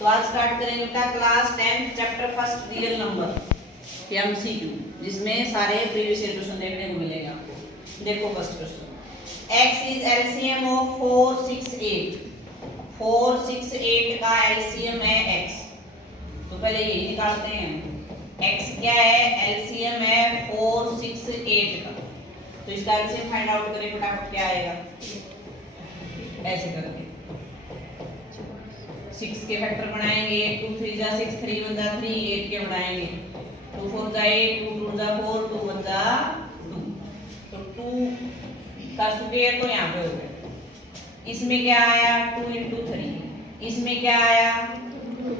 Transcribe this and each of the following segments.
तो आज स्टार्ट करेंगे बेटा class 10 chapter first real number MCQ, जिसमें सारे प्रीवियस ईयर क्वेश्चन देखने को मिलेगा आपको। देखो first question, x is LCM of 4 6 8। 4 6 8 का एलसीएम है x, तो पहले यही निकालते हैं। x क्या है? एलसीएम है 4 6 8 का, तो इसका एलसीएम फाइंड आउट करें फटाफट। क्या आएगा? ऐसे करके 6 के फैक्टर बनाएंगे, 2 3 जा 6, 3 1 जा 3, 8 के बनाएंगे, 2 4 जा 8, 2 2 जा 4, 2 1 जा 2, तो 2 का स्क्वायर तो यहाँ पे हो गया। इसमें क्या आया? 2 × 3, इसमें क्या आया?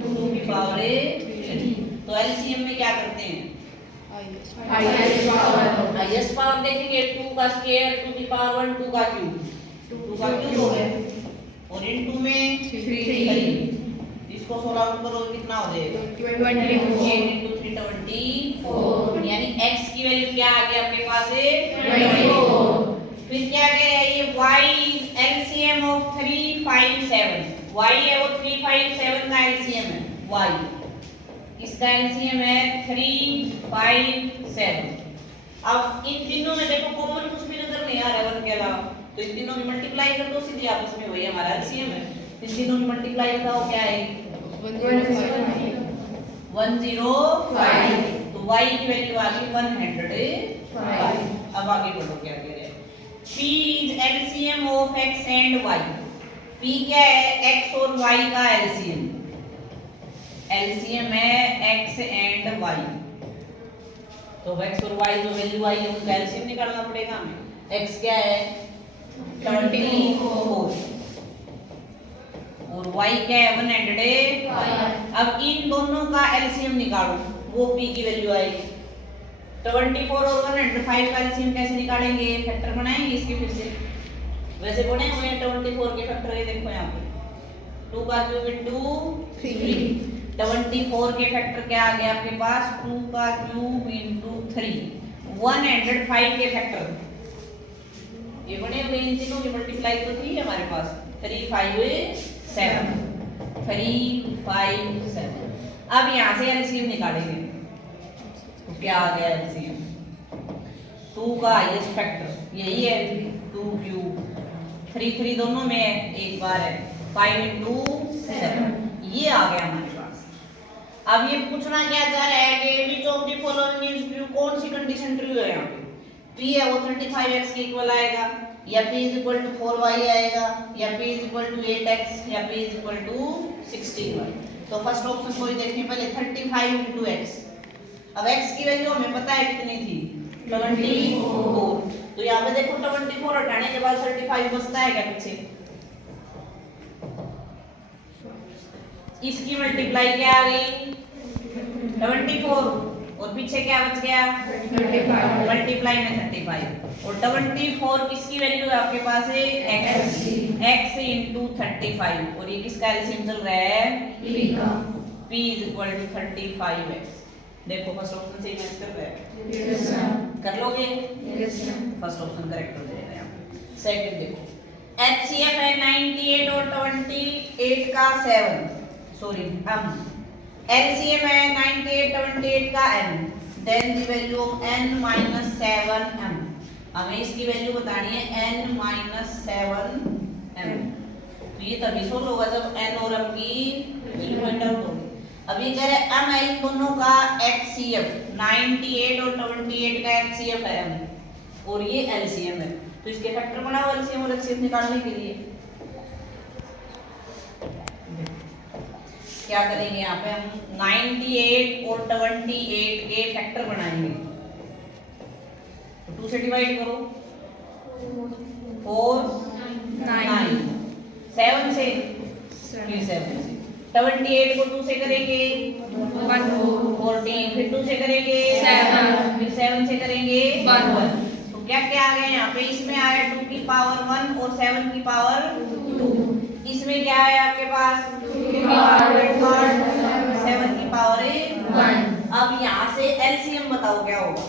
2 की पावर 3। तो एलसीएम में क्या करते हैं? हाईएस्ट पावर देखेंगे। 2 का स्क्वायर 2 की पावर 1, 2 का क्यूब, 2 का क्यूब हो गया, और इन 2 में 3, इसको सोल्व आउट करो कितना हो जाएगा? 8 × 3 24, यानी x की वैल्यू क्या आ गई आपके पास है? 24। फिर क्या कह रहा है ये? y LCM of 3 5 7। y है वो 3 5 7 का एलसीएम है y, इसका एलसीएम है 3 5 7। अब इन तीनों में देखो कॉमन कुछ भी नजर नहीं आ रहा है 1 के अलावा, तो इन तीनों की मल्टीप्लाई कर दो सीधे आपस में, वही हमारा एलसीएम है। इन तीनों की मल्टीप्लाई बताओ क्या है? 105। तो y की वैल्यू आ गई 105। अब आगे बढ़ो, क्या कह रहे हैं? p is LCM of x and y। p क्या है? x और y का एलसीएम। एलसीएम है x एंड y, तो x और y जो वैल्यू आई है उनका एलसीएम निकालना पड़ेगा हमें। x क्या है? 24 और y क्या है? 105। अब इन दोनों का एलसीएम निकालो, वो p की वैल्यू आएगी। 24 और 105 का एलसीएम कैसे निकालेंगे? फैक्टर बनाएंगे इसके फिर से, वैसे बने हुए हैं 24 के फैक्टर, ये देखो यहाँ पे 2 का क्यूब इनटू 3। 24 के फैक्टर क्या आ गया आपके पास? 2 का क्यूब इनटू 3। 105 के फैक्टर ये बने हुए, इन तीनों की मल्टीप्लाई तो थी हमारे पास 3 5 7, 3 5 7। अब यहाँ से एलसीएम निकालेंगे, तो क्या आ गया एलसीएम? 2 का हाईएस्ट फैक्टर यही है 2 क्यूब, 3 3 दोनों में एक बार है, 5 × 7, ये आ गया हमारे पास। अब ये पूछना क्या चाह रहा है कि which of the following is true? कौन सी कंडीशन ट्रू है यहाँ पे? p है वो 35x के इक्वल आएगा, या p = 4y आएगा, या p = 8x, या p = 16y। तो फर्स्ट ऑप्शन को ही देखने पहले 35 × x। अब x की वैल्यू हमें पता है कितनी थी? 24। तो यहाँ पे देखो 24 हटाने के बाद 35 बचता है क्या पीछे? इसकी मल्टीप्लाई क्या आ गई? 24, और पीछे क्या बच गया? 35। मल्टीप्लाई में 35, और 24 किसकी वैल्यू है आपके पास है? x, x × 35, और ये किसका एलसीएम चल रहा है? p का। p = 35x। देखो फर्स्ट ऑप्शन से मैच कर रहा है? Yes ma'am. कर लोगे? Yes ma'am. First option correct हो जाएगा यहाँ पे। सेकंड देखो, HCF है 98 और 28 का 7, सॉरी LCM है 98 28 का m, then the value of n - 7m। हमें इसकी वैल्यू बतानी है n - 7m। तो ये तभी सोल्व होगा जब n और m की वैल्यू फाइंड आउट होगी। अभी कह रहे m है इन दोनों का HCF, 98 और 28 का HCF है m, और ये LCM है, तो इसके फैक्टर बनाओ LCM और HCF निकालने के लिए। क्या करेंगे यहाँ पे? हम 98 और 28 के फैक्टर बनाएंगे, तो 2 से डिवाइड करो, 4 9, 7 से, फिर 7 से, 28 को 2 से करेंगे 14, फिर 2 से करेंगे 7, फिर 7 से करेंगे 1। तो क्या क्या आ गया यहाँ पे? इसमें आया 2 की पावर 1 और 7 की पावर 2। इसमें क्या है आपके पास? 2 की पावर 7 की पावर 1। अब यहाँ से एलसीएम बताओ क्या होगा?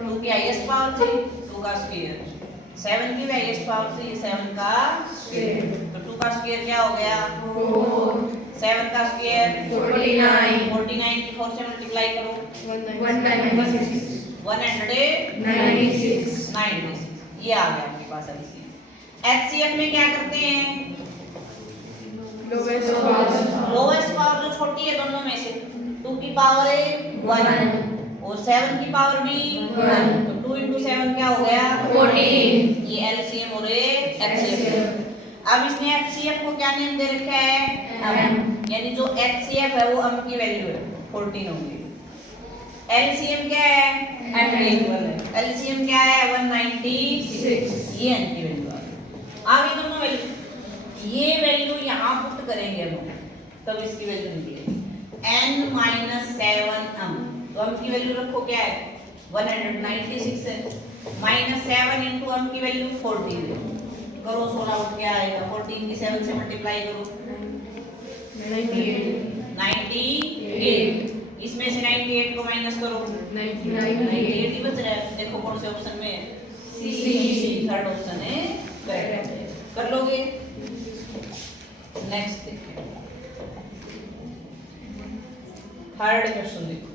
2 की हाईएस्ट पावर थी, 2 का स्क्वायर 7 की हाईएस्ट पावर से ये 7 का स्क्वायर, तो 2 का स्क्वायर क्या हो गया 4 7 का स्क्वायर 49 49 की 4 से मल्टीप्लाई करो 196 196 ये आ गया आपके पास एलसीएम। एचसीएफ में क्या करते हैं लोएस्ट पावर जो छोटी है दोनों में से 2 की पावर है 1 और 7 की पावर भी 1, तो 2 into 7 क्या हो गया 14 ये एलसीएम और एचसीएफ। अब इसने एचसीएफ को क्या नेम दे रखा है यानी जो एचसीएफ है वो अम की वैल्यू है 14 होगी। एलसीएम क्या है एम है, एलसीएम क्या है 196 ये एन की वैल्यू आ गई। अब ये दोनों वैल्यू ये वैल्यू यहाँ पुट करेंगे हम तब इसकी वैल्यू निकलेगी n - 7 अम, तो अम की वैल्यू रखो क्या है 196 है -7 into अम की वैल्यू 14 है, करो 16 आउट क्या आएगा 14 की 7 से मल्टीप्लाई करो 98 इसमें से 98 को माइनस करो 98 ही बच रहा है। देखो कौन से ऑप्शन में है सी, थर्ड ऑप्शन है करेक्ट। कर लोगे नेक्स्ट देखिए थर्ड क्वेश्चन देखो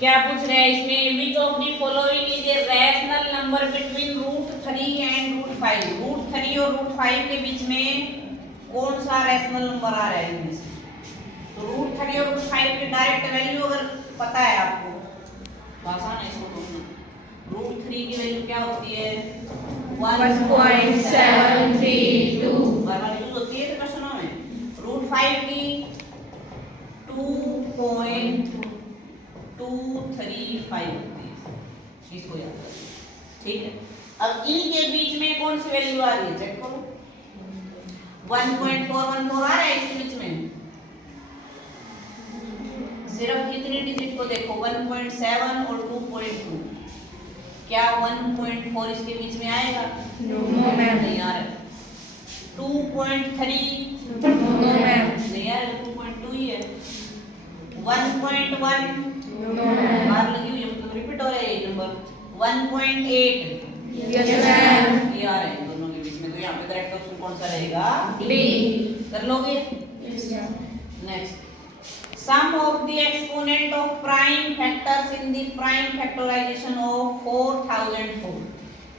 क्या पूछ रहे हैं इसमें which of the following is a rational number between √3 and √5। √3 और √5 के बीच में कौन सा रैशनल नंबर आ रहा है इनमें से, तो √3 और √5 की डायरेक्ट वैल्यू अगर पता है आपको तो आसान है इसको ढूंढना। √3 की वैल्यू क्या होती है 1.732 बार यूज होती है क्वेश्चनों में। √5 की 2.235 होती है, इसको याद रखो ठीक है। अब इनके बीच में कौन सी वैल्यू आ रही है चेक करो 1.414 आ रहा है इसके बीच में, सिर्फ कितनी डिजिट को देखो 1.7 और 2.2, क्या 1.4 इसके बीच में आएगा नहीं आ रहा। 2.3 नहीं आ रहा 2.2 ही है। 1.1 बार लगी हुई है मतलब रिपीट हो रहा है ये नंबर 1.8 ये आ रहा है दोनों के बीच में, तो यहाँ पे करेक्ट ऑप्शन कौन सा रहेगा डी। कर लोगे next sum of the exponent of prime factors in the prime factorization of 4004।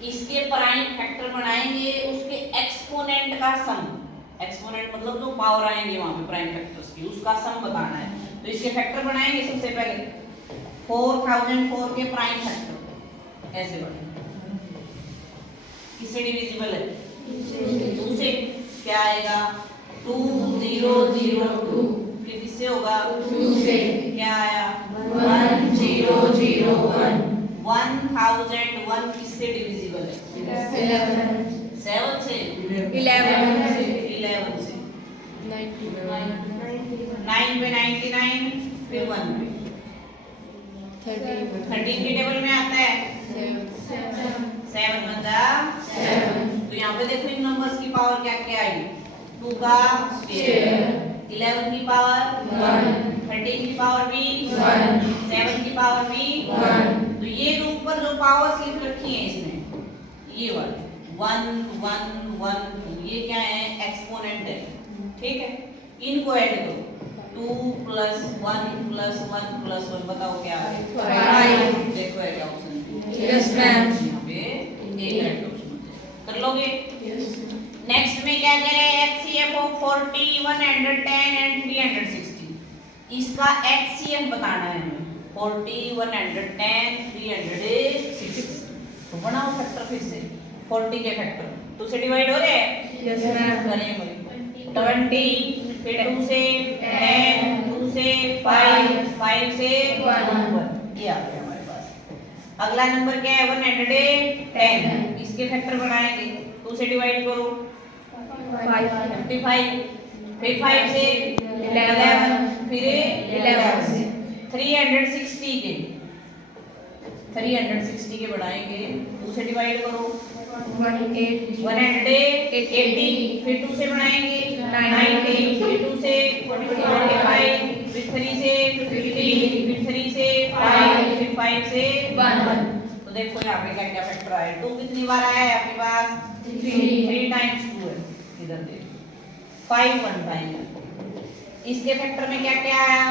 इसके प्राइम फैक्टर बनाएंगे उसके एक्सपोनेंट का सम, एक्सपोनेंट मतलब जो पावर आएंगे वहां पे प्राइम फैक्टर्स की उसका सम बताना है, तो इसके फैक्टर बनाएंगे सबसे पहले 4004 के प्राइम फैक्टर ऐसे बनाएंगे किससे डिविजिबल है 2 से, क्या आएगा 2002 फिर किससे होगा 2 से, क्या आया 1001 1001 किससे डिविजिबल है 7 से 11 से 11 से 9 पे 99 फिर 1 पे 13 के टेबल में आता है 7 बंदा 7, तो यहाँ पे देखो इन नंबर्स की पावर क्या क्या आई 2 का स्क्वायर 11 की पावर 1 13 की पावर भी 1 7 की पावर भी 1, तो ये जो ऊपर जो पावर्स लिख रखी है इसमें ये वाले 1 1 1 ये क्या है एक्सपोनेंट है ठीक है, इनको ऐड करो 2 + 1 + 1 + 1 बताओ क्या है 5। देखो है क्या ऑप्शन यस मैम यहाँ पे ए करेक्ट ऑप्शन कर लोगे। नेक्स्ट में क्या कह रहे हैं HCF of 40 110 एंड 360, इसका HCF बताना है हमें 40 110 360, तो बनाओ फैक्टर फिर से 40 के फैक्टर 2 से डिवाइड हो रहे हैं यस मैम करें 20 फिर 2 से 10 2 से 5 5 से 1 ये आ गया हमारे पास। अगला नंबर क्या है 110, इसके फैक्टर बनाएंगे 2 से डिवाइड करो 55 फिर 5 से 11 फिर 11 से 360 के बढ़ाएंगे 2 से डिवाइड करो 180 फिर 2 से बढ़ाएंगे 90 फिर 2 से 45 फिर 3 से 50 फिर 3 से 5 फिर 5 से 1, तो देखो यहाँ पे क्या क्या फैक्टर आए। 2 कितनी बार आया है आपके पास? 3 टाइम्स 2 है। इधर देखो 5 1 टाइम है। इसके फैक्टर में क्या क्या आया?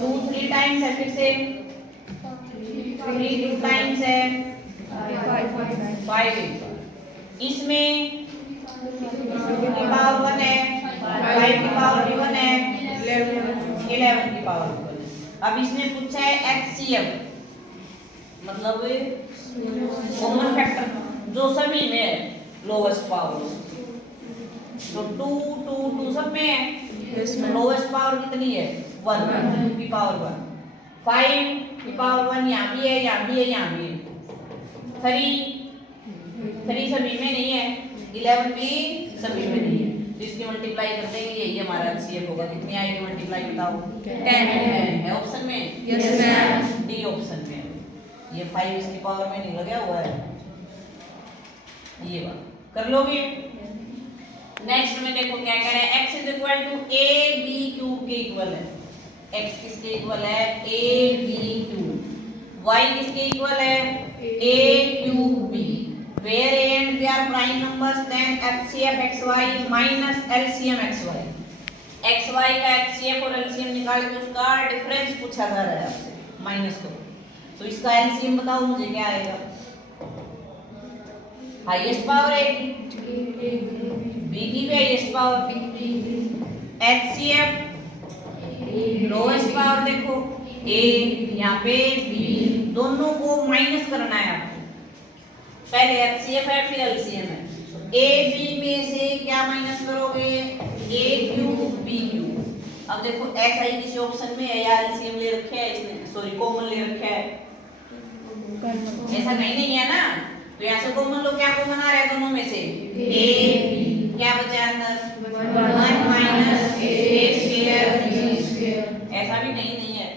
2 3 टाइम्स है, फिर से 3 2 टाइम्स है, 5 एक बार। इसमें की पावर 1 है, 5 की पावर भी 1 है, 11 की पावर भी 1 है। अब इसने पूछा है HCF मतलब कॉमन फैक्टर जो सभी में है, लोवेस्ट पावर। तो 2 2 2 सब में है, लोवेस्ट पावर कितनी है? 1 की पावर 1। 5 की पावर 1 यहाँ भी है, यहाँ भी है, यहाँ भी है। 3 सभी में नहीं है, 11 भी सभी में नहीं है। तो इसकी मल्टीप्लाई कर देंगे, यही हमारा HCF होगा। कितनी आएगी मल्टीप्लाई बताओ? 10 है ऑप्शन में? Yes ma'am. डी ऑप्शन में है। ये 5 इसकी पावर में नहीं लगा हुआ है, ये बात कर लोगे। नेक्स्ट में देखो क्या कह रहा है, x is equal to a b cube के इक्वल है। x किसके इक्वल है? a b cube. y किसके इक्वल है? a cube b। Where a and b are prime numbers, then HCF xy minus LCM xy। xy का HCF और LCM निकाल के उसका डिफरेंस पूछा जा रहा है आपसे, माइनस करो। तो इसका LCM बताओ मुझे क्या आएगा? हाईएस्ट पावर है b की भी highest power, HCF lowest power देखो a, यहाँ पे b, दोनों को माइनस करना है आपको। पहले HCF है फिर LCM है। a b में से क्या माइनस करोगे? a cube b cube. अब देखो ऐसा ही किसी ऑप्शन में है या LCM ले रखा है इसने, सॉरी कॉमन ले रखा है, ऐसा कहीं नहीं है ना। तो यहाँ से कॉमन लो, क्या कॉमन आ रहा है दोनों में से? a b। क्या बचा अंदर? 1 माइनस a स्क्वायर। ऐसा भी नहीं है,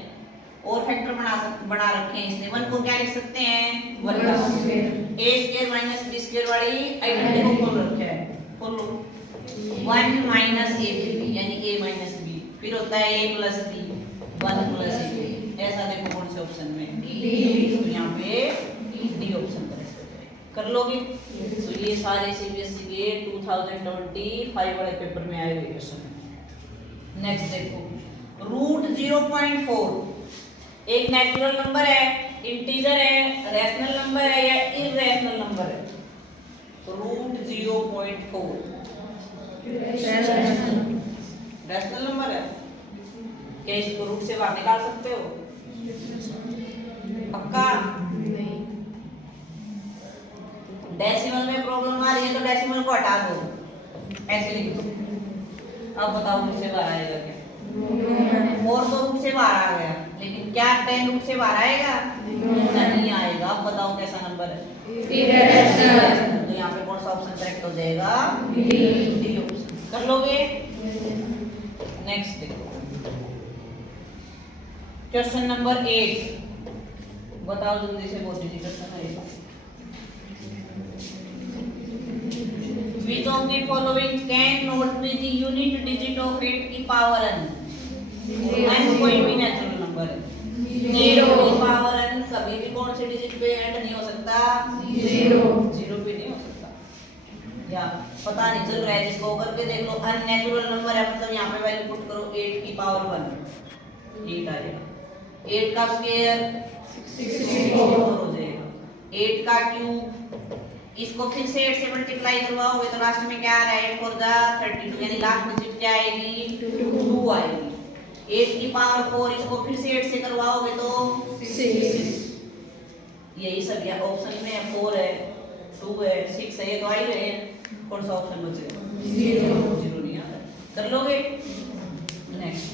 और फैक्टर बना रखे हैं इसने। 1 को क्या लिख सकते हैं? 1 का square. a square minus b square वाली आइडेंटिटी को खोल रखा है, खोलो। 1 माइनस a यानी a माइनस b, फिर होता है a plus b, 1 plus a। ऐसा देखो कौन से ऑप्शन में? डी। तो यहाँ पे डी ऑप्शन करेक्ट हो जाएगा। कर लोगे? तो ये सारे सीबीएसई के 2025 वाले पेपर में आए हुए क्वेश्चन है। नेक्स्ट देखो, रूट 0.4 एक नेचुरल नंबर है, इंटीजर है, रैशनल नंबर है या इरैशनल नंबर है? तो रूट 0.4 रैशनल नंबर है। क्या इसको रूट से बाहर निकाल सकते हो? पक्का? डेसिमल में प्रॉब्लम आ रही है तो डेसिमल को हटा दो, ऐसे लिख दो। अब बताओ रूट से बाहर आएगा क्या? 4 तो रूट से बाहर आ गया, लेकिन क्या 10 रूट से बाहर आएगा? नहीं आएगा। अब बताओ कैसा नंबर है? इरैशनल। तो यहाँ पे कौन सा ऑप्शन करेक्ट हो जाएगा? D option. कर लोगे? नेक्स्ट देखो, क्वेश्चन नंबर 8 बताओ जल्दी से, बहुत इजी क्वेश्चन है। Which of the following cannot be the unit digit of 8 की पावर n? n कोई भी नेचुरल नंबर है, 0 की पावर n कभी भी कौन से डिजिट पे ऐड नहीं हो सकता? 0 पे नहीं हो सकता। या पता नहीं चल रहा है जिसको करके देख लो, अननेचुरल नंबर है मतलब यहाँ पे वैल्यू पुट करो 8 की पावर 1, 8 आएगा। 8 का स्क्वायर 64 हो जाएगा। 8 का क्यूब, इसको फिर से 8 से मल्टीप्लाई करवाओगे तो लास्ट में क्या आ रहा है? 8 4 जा 32, यानी लास्ट डिजिट क्या आएगी? 2 आएगी। 8 की पावर 4, इसको फिर से 8 से करवाओगे तो 6। यही सब या ऑप्शन में 4 है, 2 है, 6 है, ये तो आ ही रहे हैं। कौन सा ऑप्शन बचेगा? 0 नहीं आता। कर लोगे? नेक्स्ट,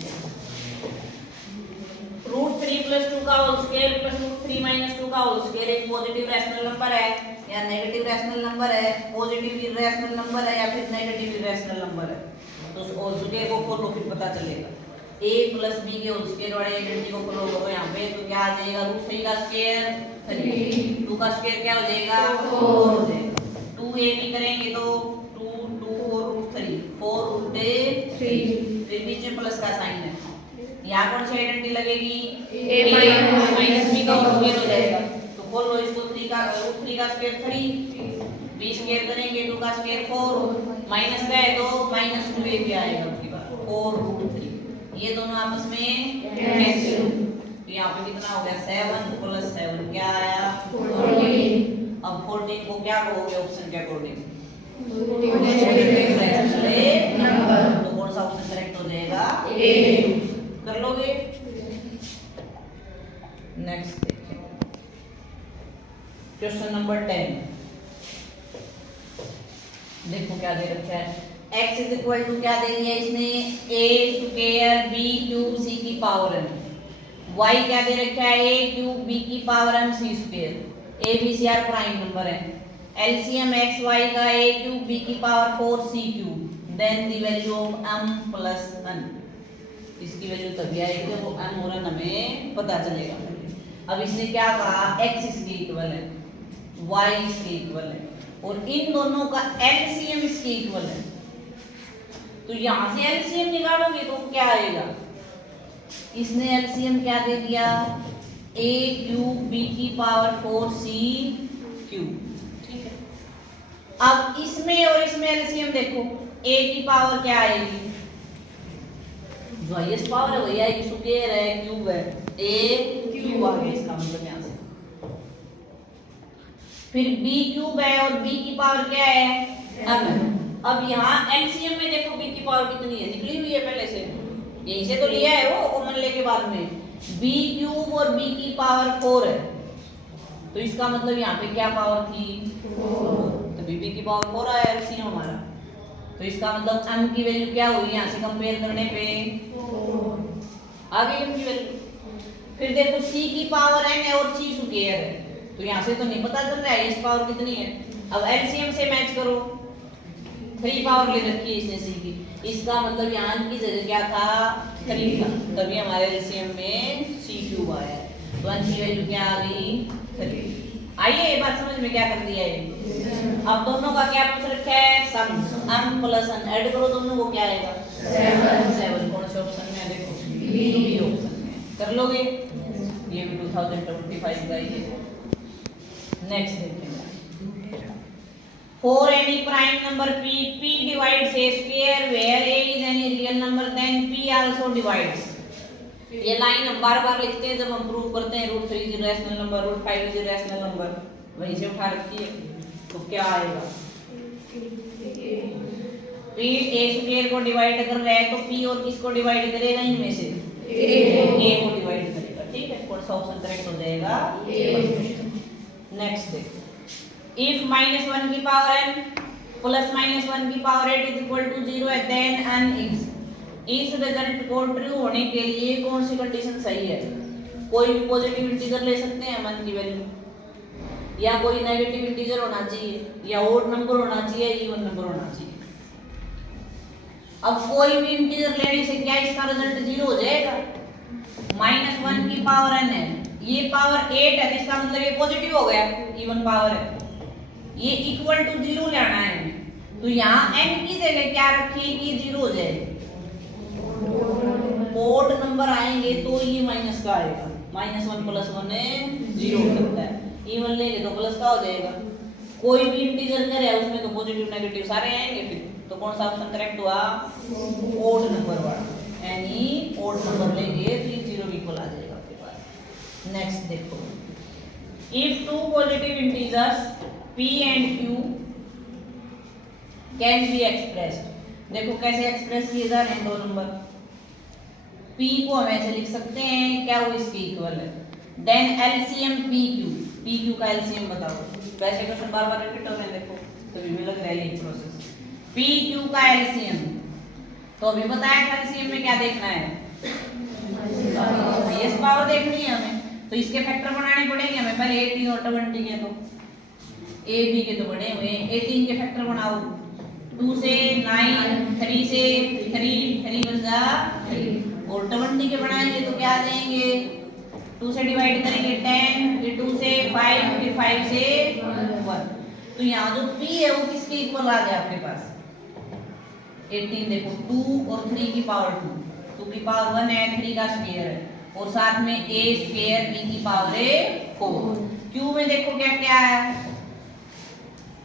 रूट 3 प्लस 2 का whole square plus root 3 minus 2 का होल स्क्वायर एक पॉजिटिव रैशनल नंबर है या नेगेटिव रैशनल नंबर है? पॉजिटिव इरैशनल नंबर है या फिर नेगेटिव इरैशनल नंबर है? तो उस होल स्क्वायर को खोलो फिर पता चलेगा। a प्लस b के होल स्क्वायर वाले आइडेंटिटी को खोलो करो यहाँ पे, तो क्या आ जाएगा? रूट 3 का स्क्वायर 3, 2 का स्क्वायर क्या हो जाएगा? 4 हो जाएगा। 2ab करेंगे तो 2 2 और रूट 3 4 रूट 3, फिर बीच में प्लस का साइन है। यहाँ कौन सी आइडेंटिटी लगेगी? a माइनस b का होल स्क्वायर हो जाएगा, तो स्क्वायर 3, बी स्क्वायर करेंगे 2 का स्क्वायर 4, माइनस का है तो माइनस 2 भी आएगा आपकी बात 4√3। ये दोनों आपस में कैंसिल, तो यहाँ पे कितना हो गया 7 + 7 क्या आया 14। अब 14 को क्या कहोगे ऑप्शन के अकॉर्डिंग तो कौन सा ऑप्शन करेक्ट हो जाएगा ए। कर लोगे। नेक्स्ट देखिए क्वेश्चन नंबर 10। देखो क्या दे रखा है x = क्या दे दिया इसने a² b³ c की पावर m, y क्या दे रखा है a³ b³ c²। a b c r prime number है। एलसीएम x y का a³ b⁴ c³ then the value of m + n। इसकी वैल्यू तभी आएगी वो n और n हमें पता चलेगा। अब इसने क्या कहा x इसके इक्वल है y इसके इक्वल है और इन दोनों का एलसीएम इसके इक्वल है, तो यहां से एलसीएम निकालोगे तो क्या आएगा। इसने एलसीएम क्या दे दिया a³ b⁴ c³। ठीक है, अब इसमें और इसमें एलसीएम देखो a की पावर क्या आएगी जो हाईएस्ट पावर है वही आएगी, स्क्वायर है क्यूब है a³ आ गया इसका मतलब यहां से। फिर b³ है और b की पावर क्या है m। अब यहाँ एलसीएम में देखो b की पावर कितनी है निकली हुई है पहले से, यहीं से तो लिया है वो कॉमन लेके बाद में b³ और b की पावर 4 है, तो इसका मतलब यहाँ पे क्या पावर थी 4, तो b की पावर 4 आया एलसीएम हमारा, तो इसका मतलब m की वैल्यू क्या हुई यहाँ से कंपेयर करने पे 4 आ गई m की वैल्यू। फिर देखो c की पावर n है और c स्क्वायर है, तो यहाँ से तो नहीं पता चल रहा है इस पावर कितनी है। अब एलसीएम से मैच करो 3 पावर ले रखी है इसने c की, इसका मतलब यहाँ की जगह क्या था 3 था, तभी हमारे एलसीएम में c³ आया है, तो n की वैल्यू क्या आ गई 3। आइए ये बात समझ में क्या कर दिया है। अब दोनों का क्या पूछ रखा है सम, m + n ऐड करो दोनों को क्या आएगा 7। कौन से ऑप्शन में देखो बी ऑप्शन में कर लोगे, ये भी 2025 का ही है। नेक्स्ट देखेंगे for any prime number p divides a square where a is any real number then p also divides। ये लाइन हम बार बार लिखते हैं जब हम प्रूव करते हैं √3 is rational number, √5 is rational number, वहीं से उठा रखी है, तो क्या आएगा p a स्क्वायर को डिवाइड कर रहा है तो p और किसको डिवाइड करेगा इनमें से a को डिवाइड करेगा। ठीक है, कौन सा ऑप्शन करेक्ट हो जाएगा a। नेक्स्ट देखो if -1 की पावर n + -1 की पावर 8 = 0 है then n is। इस रिजल्ट को ट्रू होने के लिए कौन सी कंडीशन सही है। कोई भी पॉजिटिव इंटीजर ले सकते हैं n की वैल्यू, या कोई नेगेटिव इंटीजर होना चाहिए, या ओड नंबर होना चाहिए, इवन नंबर होना चाहिए। अब कोई भी इंटीजर लेने से क्या इसका रिजल्ट 0 हो जाएगा। -1 की पावर n है, ये पावर 8 है, इसका मतलब ये पॉजिटिव हो गया, इवन पावर है, ये इक्वल टू 0 लेना है, तो यहाँ n की जगह क्या रखिए कि 0 हो जाए। ओड नंबर आएंगे तो ये माइनस का आएगा, -1 + 1 0 हो सकता है, इवन लेंगे तो प्लस का हो जाएगा। कोई भी इंटीजर करे उसमें तो पॉजिटिव नेगेटिव सारे आएंगे, फिर तो कौन सा ऑप्शन करेक्ट हुआ ओड नंबर वाला, यानी ओड नंबर लेंगे तो ये 0 इक्वल आ जाएगा आपके पास। नेक्स्ट देखो if two positive integers p and q can be expressed। देखो कैसे एक्सप्रेस किए जा रहे हैं दो नंबर, p को हम ऐसे लिख सकते हैं क्या वो इसके इक्वल है, देन एलसीएम pq का एलसीएम बताओ। वैसे क्वेश्चन बार बार रिपीट हो रहे हैं देखो, तो भी लग रहा है ये प्रोसेस pq का एलसीएम, तो अभी बताया था एलसीएम में क्या देखना है हाईएस्ट पावर देखनी है हमें, तो इसके फैक्टर बनाने पड़ेंगे हमें पहले 18 और 20 के, तो a b के तो बने हुए हैं, 18 के फैक्टर बनाओ 2 से 9, 3 से 3 बचा 3, और 20 के बनाएंगे तो क्या आ जाएंगे 2 से डिवाइड करेंगे 10, फिर 2 से 5, फिर 5 से 1, तो यहाँ जो p है वो किसके इक्वल आ गया आपके पास 18। देखो 2 और 3 की पावर 2 की पावर 1 है, 3 का स्क्वायर है, और साथ में a स्क्वायर b की पावर है 4। q में देखो क्या क्या है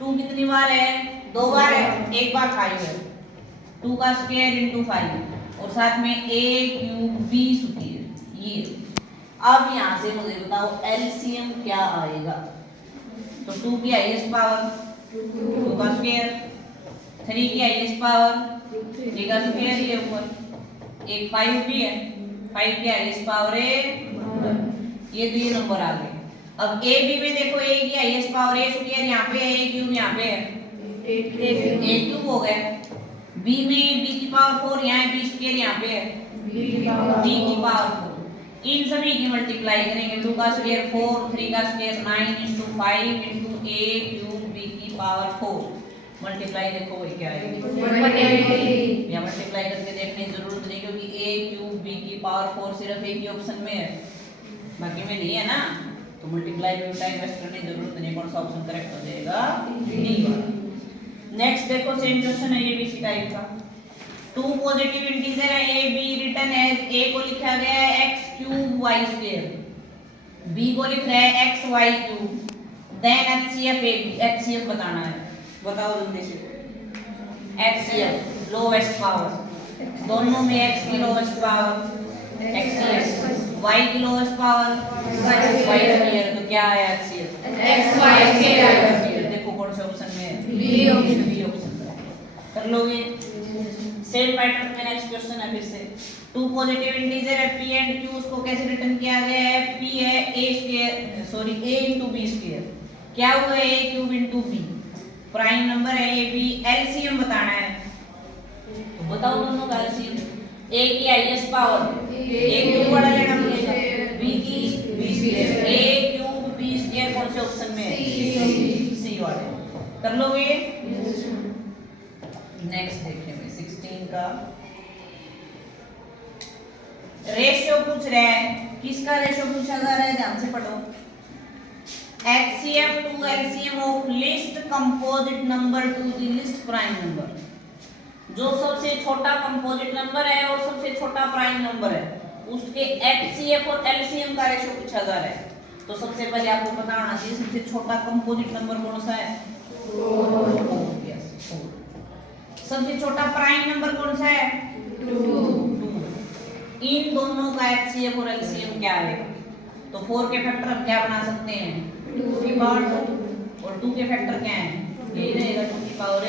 2 कितनी बार है? 2 बार है, एक बार 5 है। 2 का स्क्वायर इंटू 5 और साथ में a क्यूब b स्क्वायर। ये अब यहाँ से मुझे बताओ एलसीएम क्या आएगा। तो 2 की हाईएस्ट पावर 2 का स्क्वायर, 3 की हाईएस्ट पावर 3 का स्क्वायर, ये ऊपर एक 5 भी है, 5 की हाईएस्ट पावर है, ये तो ये नंबर आ गए। अब ए बी में देखो a की हाईएस्ट पावर a स्क्वायर यहाँ पे है, a क्यूब यहाँ पे है, a क्यूब हो गया। b में b की पावर 4 यहाँ है, b स्क्वायर यहाँ पे है, b की पावर 4। इन सभी की मल्टीप्लाई करेंगे, 2 का स्क्वायर 4, 3 का square 9 into 5 into a cube b की पावर 4। मल्टीप्लाई देखो वही क्या आएगी, या मल्टीप्लाई करके देखने की जरूरत नहीं क्योंकि a क्यूब b की पावर 4 सिर्फ एक ही ऑप्शन में है, बाकी में नहीं है ना, तो मल्टीप्लाई में टाइम वेस्ट करने की जरूरत नहीं। कौन सा ऑप्शन करेक्ट हो जाएगा? डी वाला। नेक्स्ट देखो सेम क्वेश्चन है ये भी इसी टाइप का। 2 पॉजिटिव इंटीजर है a b written as a को लिखा गया है x cube y square, b को लिख रहा है x y cube, then HCF a b। HCF बताना है, बताओ जल्दी से। HCF लोवेस्ट पावर, दोनों में x की लोवेस्ट पावर HCF, y की लोवेस्ट पावर y स्क्वायर, तो क्या है HCF? x y square. देखो कौन से ऑप्शन में है? B option. बी ऑप्शन कर लोगे। सेम पैटर्न में नेक्स्ट क्वेश्चन है फिर से। 2 पॉजिटिव इंटीजर है p एंड q, उसको कैसे रिटर्न किया गया है? p है a square sorry a into b square, क्या हुआ है a cube into b, prime number है a b, एलसीएम बताना है। तो बताओ दोनों का एलसीएम। a की हाईएस्ट पावर a क्यूब बड़ा लेना पड़ेगा, b की b square, a cube b square कौन से ऑप्शन में है? सी वाले। कर लोगे? नेक्स्ट देखिए 16 का रेशियो पूछ रहा है, किसका रेशियो पूछा जा रहा है? ध्यान से पढ़ो। HCF to LCM of least composite number to the least prime number। जो सबसे छोटा कंपोजिट नंबर है और सबसे छोटा प्राइम नंबर है उसके HCF और LCM का रेशियो पूछा जा रहा है। तो सबसे पहले आपको पता होना चाहिए सबसे छोटा कंपोजिट नंबर कौन सा है? 4। यस 4। सबसे छोटा प्राइम नंबर कौन सा है? 2। इन दोनों का HCF और LCM क्या है? तो 4 के फैक्टर हम क्या बना सकते हैं? 2 की पावर 2, और 2 के फैक्टर क्या है? यही रहेगा 2 की पावर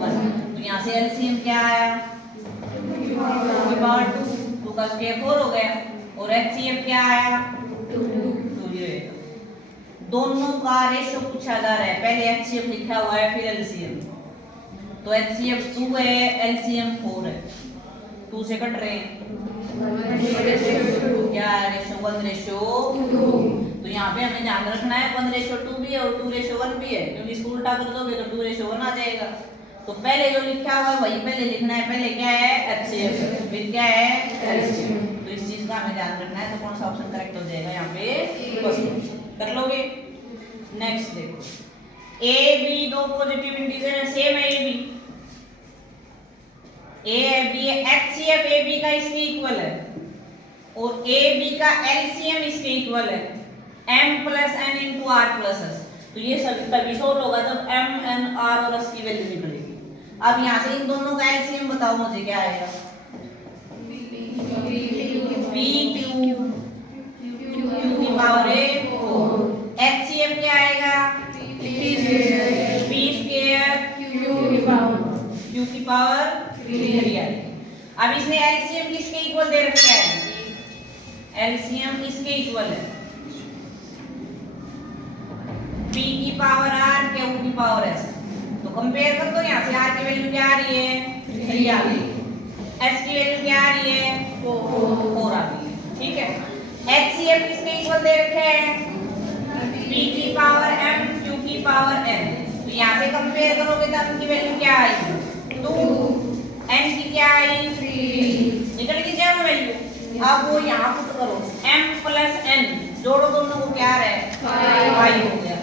1। तो यहाँ से LCM क्या आया? 2 की पावर 2, 2 का स्क्वायर 4 हो गया, और HCF क्या आया? 2 ही रहेगा। दोनों का रेशियो पूछा जा रहा है, पहले HCF लिखा हुआ है फिर LCM। तो HCF 2 है, LCM 4 है, 2 से कट रहे हैं, क्या है? रेशियो 1:2। तो यहाँ पे हमें ध्यान रखना है 1:2 भी है और 2:1 भी है, क्योंकि इसको उल्टा कर दोगे तो 2:1 आ जाएगा। तो पहले जो लिखा हुआ है वही पहले लिखना है। पहले क्या है? HCF, फिर क्या है? LCM। तो इस चीज का हमें ध्यान रखना है। तो कौन सा ऑप्शन करेक्ट हो जाएगा यहाँ पे? First option. कर लोगे? नेक्स्ट देखो, a b 2 पॉजिटिव इंटीजर है, सेम है a b, a b HCF a b का इसके इक्वल है और a b का LCM इसके इक्वल है m plus n into r plus s। तो ये सब तभी सोल्व होगा जब m n r और s की वैल्यू निकलेगी। अब यहाँ से इन दोनों का LCM बताओ मुझे क्या आएगा? p क्यूब q की पावर 4, HCF क्या आएगा? p स्क्वायर q की पावर 3 आएगी। अब इसने LCM किसके इक्वल दे रखा है? LCM इसके इक्वल है, p की पावर r q की पावर s। तो कंपेयर कर दो, यहाँ से r की वैल्यू क्या आ रही है? 3 आ रही है, s की वैल्यू क्या आ रही है? 4 आ रही है। ठीक है, HCF किसके इक्वल दे रखे हैं? p की पावर m q की पावर n। तो यहाँ से कंपेयर करोगे तो m की वैल्यू क्या आएगी? 2, n की क्या आई? 3। निकल गई क्या वैल्यू? अब वो यहाँ पुट करो, m प्लस n जोड़ो, दोनों को क्या आ रहा है? 5 हो गया।